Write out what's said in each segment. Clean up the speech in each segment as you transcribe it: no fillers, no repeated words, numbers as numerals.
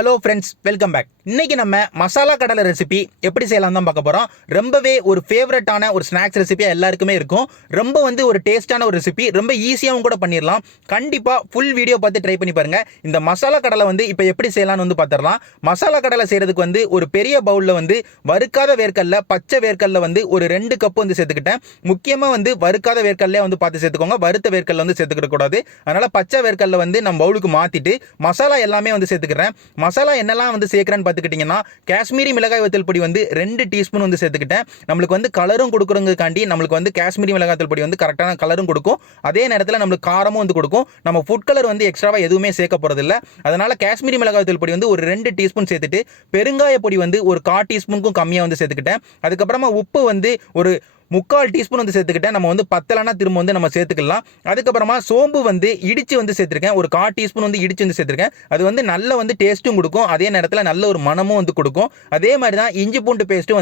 Hello friends, welcome back. இன்னைக்கு நம்ம மசாலா கடலை ரெசிபி எப்படி செய்யலாம் தான் பார்க்க போகிறோம். ரொம்பவே ஒரு ஃபேவரட்டான ஒரு ஸ்நாக்ஸ் ரெசிபியாக எல்லாருக்குமே இருக்கும். ரொம்ப ஒரு டேஸ்டான ஒரு ரெசிபி, ரொம்ப ஈஸியாகவும் கூட பண்ணிடலாம். கண்டிப்பாக ஃபுல் வீடியோ பார்த்து ட்ரை பண்ணி பாருங்கள். இந்த மசாலா கடலை இப்போ எப்படி செய்யலாம்னு பார்த்துடலாம். மசாலா கடலை செய்கிறதுக்கு ஒரு பெரிய பவுலில் வறுக்காத வேர்க்கடலை, பச்சை வேர்க்கடலை ஒரு 2 கப் சேர்த்துக்கிட்டேன். முக்கியமாக வறுக்காத வேர்க்கடலையே பார்த்து சேர்த்துக்கோங்க. வறுத்த வேர்க்கடலை சேர்த்துக்கிட கூடாது. அதனால் பச்சை வேர்க்கடலை நம்ம பவுலுக்கு மாற்றிட்டு மசாலா எல்லாமே சேர்த்துக்கிறேன். மசாலா என்னெல்லாம் சேர்க்கிறேன்னு பார்த்துக்கிட்டிங்கன்னா, காஷ்மீரி மிளகாய் வத்தல் பொடி 2 டீஸ்பூன் சேர்த்துக்கிட்டேன். நம்மளுக்கு கலரும் கொடுக்குறதுக்காண்டி நம்மளுக்கு காஷ்மீரி மிளகாய் வத்தல் பொடி கரெக்டான கலரும் கொடுக்கும். அதே நேரத்தில் நம்மளுக்கு காரமும் கொடுக்கும். நம்ம ஃபுட் கலர் எக்ஸ்ட்ராவாக எதுவுமே சேர்க்க போகிறதில்ல. அதனால் காஷ்மீரி மிளகாய் வத்தல் பொடி ஒரு 2 டீஸ்பூன் சேர்த்துட்டு, பெருங்காய பொடி ஒரு 1/4 டீஸ்பூனுக்கும் கம்மியாக சேர்த்துக்கிட்டேன். அதுக்கப்புறமா உப்பு ஒரு 3/4 டீஸ்பூன் சேர்த்துக்கிட்டேன். நம்ம பத்தலைன்னா திரும்ப நம்ம சேர்த்துக்கலாம். அதுக்கப்புறமா சோம்பு இடிச்சு சேர்த்துருக்கேன். ஒரு 1/4 டீஸ்பூன் இடிச்சு சேர்த்துருக்கேன். அது நல்ல டேஸ்ட்டும் கொடுக்கும். அதே நேரத்தில் நல்ல ஒரு மனமும் கொடுக்கும். அதே மாதிரி தான் இஞ்சி பூண்டு பேஸ்ட்டு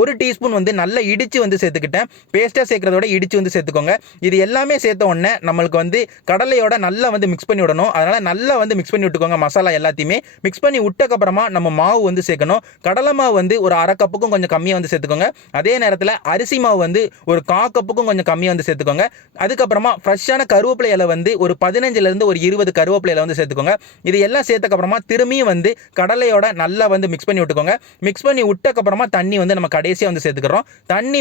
1 டீஸ்பூன் நல்லா இடிச்சு சேர்த்துக்கிட்டேன். பேஸ்ட்டாக சேர்க்கறதோட இடிச்சு சேர்த்துக்கோங்க. இது எல்லாமே சேர்த்த உடனே நம்மளுக்கு கடலையோட நல்லா மிக்ஸ் பண்ணி விடணும். அதனால் நல்லா மிக்ஸ் பண்ணி விட்டுக்கோங்க. மசாலா எல்லாத்தையுமே மிக்ஸ் பண்ணி விட்டக்கப்புறமா நம்ம மாவு சேர்க்கணும். கடலை மாவு ஒரு 1/2 கப்புக்கும் கொஞ்சம் கம்மியாக சேர்த்துக்கோங்க. அதே நேரத்தில் அரிசி மாவு ஒரு 1/4 கப்புக்கும் கொஞ்சம் கம்மியாக சேர்த்துக்கோங்க. அதுக்கப்புறமா ஃப்ரெஷ்ஷான கருவேப்பிலை இலை ஒரு 15லேருந்து ஒரு 20 கருவேப்பிலை இலை சேர்த்துக்கோங்க. இது எல்லாம் சேர்த்தக்கப்புறமா திரும்பியும் கடலையோட நல்லா மிக்ஸ் பண்ணி விட்டுக்கோங்க. மிக்ஸ் பண்ணி விட்டக்கப்புறமா தண்ணி நம்ம கடைசியாக சேர்த்துக்கிறோம். தண்ணி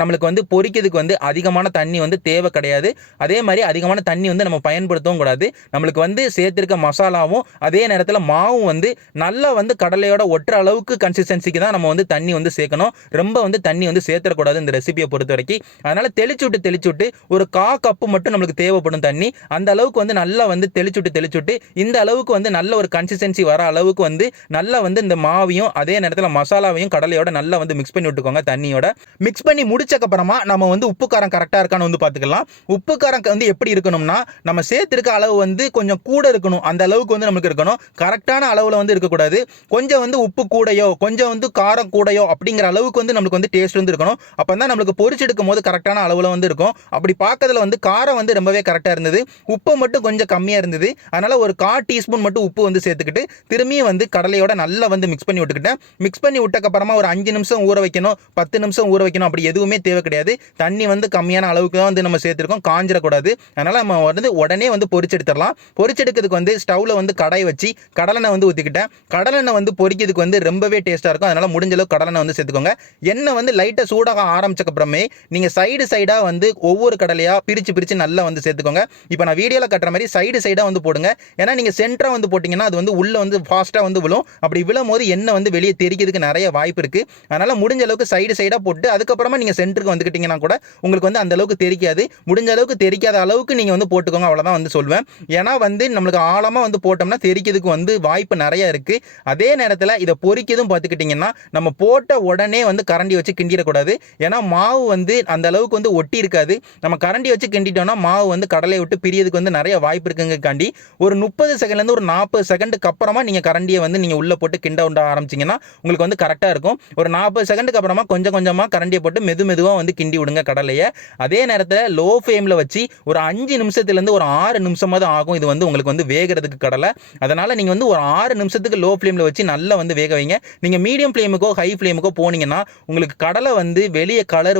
நம்மளுக்கு பொரிக்கிறதுக்கு அதிகமான தண்ணி தேவை கிடையாது. அதே மாதிரி அதிகமான தண்ணி நம்ம பயன்படுத்தவும் கூடாது. நம்மளுக்கு சேர்த்திருக்க மசாலாவும் அதே நேரத்தில் மாவும் நல்லா கடலையோட ஒட்டுற அளவுக்கு கன்சிஸ்டன்சிக்கு தான் நம்ம தண்ணி சேர்க்கணும். ரொம்ப தண்ணி சேர்த்தக்கூடாது இந்த ரெசிபியை பொறுத்த வரைக்கும். அதனால தெளிச்சுட்டு ஒரு 1/4 கப்பு மட்டும் நம்மளுக்கு தேவைப்படும் தண்ணி. அந்த அளவுக்கு நல்லா தெளிச்சுட்டு இந்த அளவுக்கு நல்ல ஒரு கன்சிஸ்டன்சி வர அளவுக்கு நல்லா இந்த மாவையும் அதே நேரத்தில் மசாலாவையும் கடலையோட நல்லா மிக்ஸ் பண்ணி விட்டுக்கோங்க. தண்ணியோட மிக்ஸ் பண்ணி முடிச்சக்கு அப்புறமா நம்ம உப்பு காரம் கரெக்டாக இருக்கான்னு பார்த்துக்கலாம். உப்பு காரம் எப்படி இருக்கணும்னா, நம்ம சேர்த்திருக்க அளவு கொஞ்சம் கூட இருக்கணும். அந்த அளவுக்கு நமக்கு இருக்கணும். கரெக்டான அளவில் இருக்கக்கூடாது. கொஞ்சம் உப்பு கூடையோ கொஞ்சம் காரம் கூடையோ அப்படிங்கிற அளவுக்கு நம்மளுக்கு டேஸ்ட் இருக்கணும். அப்போ தான் நம்மளுக்கு பொரிச்செடுக்கும் போது கரெக்டான அளவில் இருக்கும். அப்படி பார்க்கறதுல காரம் ரொம்பவே கரெக்டாக இருந்தது. உப்பு மட்டும் கொஞ்சம் கம்மியாக இருந்தது. அதனால் ஒரு 1/4 டீஸ்பூன் மட்டும் உப்பு சேர்த்துக்கிட்டு திரும்பியும் கடலையோட நல்லா மிக்ஸ் பண்ணி விட்டுக்கிட்டேன். மிக்ஸ் பண்ணி விட்டக்கப்புறமா ஒரு 5 நிமிஷம் ஊற வைக்கணும், 10 நிமிஷம் ஊற வைக்கணும். அப்படி எதுவுமே தேவை கிடையாது. தண்ணி கம்மியான அளவுக்கு தான் நம்ம சேர்த்துருக்கோம். காஞ்சிடக்கூடாது. அதனால் நம்ம உடனே பொரிச்செடுத்துடலாம். பொரிச்செடுக்கிறதுக்கு ஸ்டவ்வில் கடாய் வச்சு கடலெண்ணெய் ஊற்றிக்கிட்டேன். கடலெண்ணெய் பொரிக்கிறதுக்கு ரொம்பவே டேஸ்ட்டாக இருக்கும். அதனால் முடிஞ்ச அளவுக்கு கடலெண்ணெய் சேர்த்துக்கோங்க. எண்ணெய் லைட்டாக சூடாக ஆரம்பிச்சக்கப்புறமே நீங்கள் சைடாக ஒவ்வொரு கடலையாக பிரித்து நல்லா சேர்த்துக்கோங்க. இப்போ நான் வீடியோவில் கட்டுற மாதிரி சைடாக போடுங்க. ஏன்னா நீங்கள் சென்டராக போட்டிங்கன்னா அது உள்ளே ஃபாஸ்ட்டாக விழும். அப்படி விழும் போது எண்ணெய் வெளியே தெரிக்கிறதுக்கு நிறைய வாய்ப்பு இருக்குது. அதனால் முடிஞ்ச அளவுக்கு சைடாக போட்டு அதுக்கப்புறமா நீங்கள் சென்டருக்கு வந்துக்கிட்டிங்கன்னா கூட உங்களுக்கு அந்த அளவுக்கு தெரிக்காது. முடிஞ்ச அளவுக்கு தெரிக்காத அளவுக்கு நீங்கள் போட்டுக்கோங்க. அவ்வளோதான் சொல்லுவேன். ஏன்னா நம்மளுக்கு ஆழமாக போட்டோம்னா தெரிக்கிறதுக்கு வாய்ப்பு நிறைய இருக்குது. அதே நேரத்தில் இதை பொரிக்கிறதும் பார்த்துக்கிட்டிங்கன்னா, நம்ம போட்ட உடனே கரண்டி வச்சு கிண்டிடக்கூடாது. ஏன்னா மாவு அந்த அளவுக்கு ஒட்டி இருக்காது. நம்ம கரண்டி வச்சு கிண்டிட்டோம்னா மாவு கடலையை விட்டு பிரியதுக்கு நிறைய வாய்ப்பு இருக்குங்காண்டி ஒரு 30 செகண்ட்லேருந்து ஒரு 40 செகண்டுக்கு அப்புறமா நீங்கள் கரண்டியை நீங்கள் உள்ளே போட்டு கிண்ட ஆரம்பிச்சிங்கன்னா உங்களுக்கு கரெக்டாக இருக்கும். ஒரு 40 செகண்டுக்கு அப்புறமா கொஞ்சம் கொஞ்சமாக கரண்டியை போட்டு மெதுவாக கிண்டி விடுங்க கடலையை. அதே நேரத்தில் லோ ஃப்ளேமில் வச்சு ஒரு 5 நிமிஷத்துலேருந்து ஒரு 6 நிமிஷமாவது ஆகும் இது உங்களுக்கு வேகிறதுக்கு கடலை. அதனால் நீங்கள் ஒரு 6 நிமிஷத்துக்கு லோ ஃப்ளேமில் வச்சு நல்லா வேக வைங்க. நீங்கள் மீடியம் ஃப்ளேமுக்கோ ஹை ஃப்ளேமுக்கோ போனீங்கன்னா உங்களுக்கு கடலை வெளியே கலர்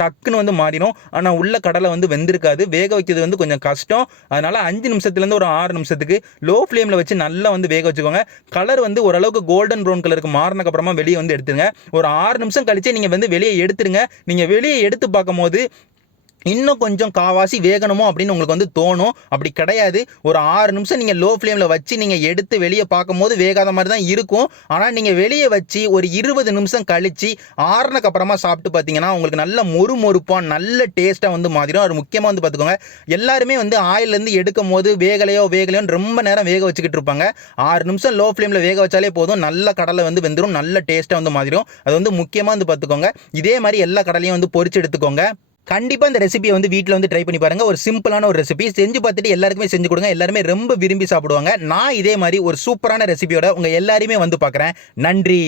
டக்குன்னு மாறிடும். ஆனால் உள்ள கடலை வெந்திருக்காது. வேக வைக்கிறது கொஞ்சம் கஷ்டம். அதனால் 5 நிமிஷத்துலேருந்து ஒரு 6 நிமிஷத்துக்கு லோ ஃப்ளேமில் வச்சு நல்லா வேக வச்சுக்கோங்க. கலர் ஓரளவுக்கு கோல்டன் ப்ரௌன் கலருக்கு மாறினக்கு அப்புறமா வெளியே எடுத்துருங்க. ஒரு 6 நிமிஷம் கழிச்சு நீங்கள் வெளியே எடுத்துருங்க. நீங்கள் வெளியே எடுத்து பார்க்கும் போது இன்னும் கொஞ்சம் காவாசி வேகணுமோ அப்படின்னு உங்களுக்கு தோணும். அப்படி கிடையாது. ஒரு 6 நிமிஷம் நீங்கள் லோ ஃப்ளேமில் வச்சு நீங்கள் எடுத்து வெளியே பார்க்கும் போது வேகாத மாதிரி தான் இருக்கும். ஆனால் நீங்கள் வெளியே வச்சு ஒரு 20 நிமிஷம் கழித்து ஆறுனக்கு அப்புறமா சாப்பிட்டு பார்த்தீங்கன்னா உங்களுக்கு நல்ல மொறுமொறுப்பாக நல்ல டேஸ்ட்டாக மாதிரும். அது முக்கியமாக பார்த்துக்கோங்க. எல்லாருமே ஆயிலேருந்து எடுக்கும் போது வேகலையோன்னு ரொம்ப நேரம் வேக வச்சுக்கிட்டு இருப்பாங்க. 6 நிமிஷம் லோ ஃப்ளேமில் வேக வச்சாலே போதும். நல்ல கடலை வெந்துடும். நல்ல டேஸ்ட்டாக மாதிரும். அது முக்கியமாக பார்த்துக்கோங்க. இதே மாதிரி எல்லா கடலையும் பொரிச்சு எடுத்துக்கோங்க. கண்டிப்பாக இந்த ரெசிபியை வீட்டில் ட்ரை பண்ணி பாருங்கள். ஒரு சிம்பிளான ஒரு ரெசிபி செஞ்சு பார்த்துட்டு எல்லாருக்குமே செஞ்சு கொடுங்க. எல்லாருமே ரொம்ப விரும்பி சாப்பிடுவாங்க. நான் இதே மாதிரி ஒரு சூப்பரான ரெசிபியோட உங்கள் எல்லாரையுமே பார்க்குறேன். நன்றி.